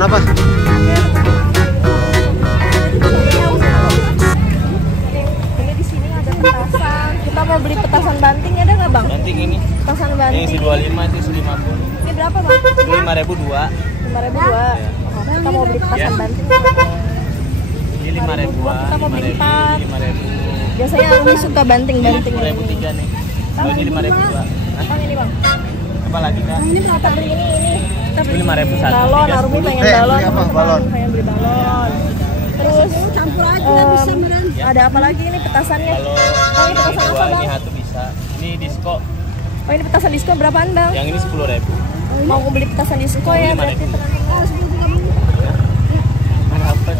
Nonton apa? Ini di sini ada petasan. Kita mau beli petasan banting, ada nggak bang? Banting ini. Petasan banting. Ini 25 itu 50. Ini berapa bang? Ini 5.000 dua. 5.000 dua. Kita mau beli petasan banting. Ini 5.000 dua. Kita mau beli 4. 5.000. Biasanya Arumi suka banting-banting. 10.000 tiga nih. Oh, ini 5.000 dua. Bang ini bang. Apa lagi kak? Kita beli ini. Kita beli Ini 5.000 satu. balon. Arumi pengen balon. beli apa? Balon. Pengen beli balon. Terus ada apa lagi ini petasannya? Kalau Oh ini petasan apa dua, bang? ini satu bisa. Ini disco. Oh ini petasan disco berapaan bang? Yang ini 10.000. Mau beli petasan disco ya berarti teman-teman. Nggak dapet.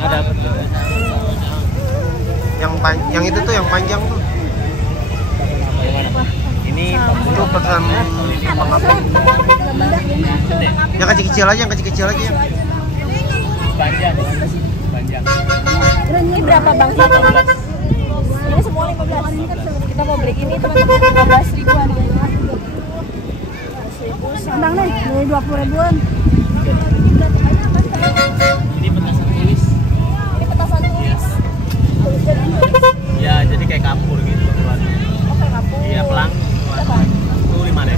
Nggak dapet. Yang itu tuh yang panjang tuh. Bagaimana? Ini Itu pesan pengapung. Yang kecil-kecil aja, yang kecil-kecil aja. panjang. Panjang. Ini berapa bang? 15. Ini semua 15. Kita mau beli ini teman-teman 15.000 harganya. Bang nih, ini 20.000-an. Ini petasan tulis. Ini petasan tulis. Ya, jadi kayak kapur gitu keluarnya. Oh kayak kapur. Iya, pelang. Berapa? Itu 5.000. Ini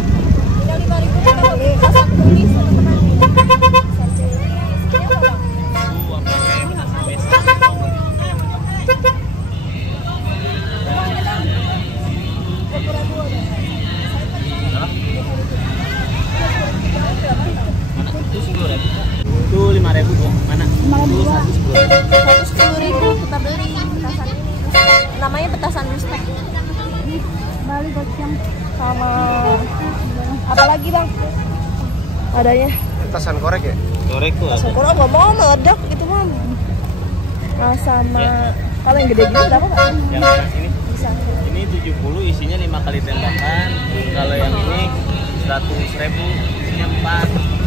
5.000 kita mau beli petasan tulis teman-teman. Petasan tulis. Ini apa bang? Itu apa kayak petasan pesta. Itu 10.000. Itu 5.000 kok. Mana? Itu 110.000 kita beli petasan ini. Namanya petasan rustek. Bali goceng sama apa lagi bang? Adanya Petasan korek ya? korek tuh apa? syukur nggak mau meledak gitu mah. Nah sama kalau yang gede gini berapa pak? Yang mana ini? Bisa. Ini 70 isinya 5 kali tembakan. Kalau yang ini 100.000 isinya 4.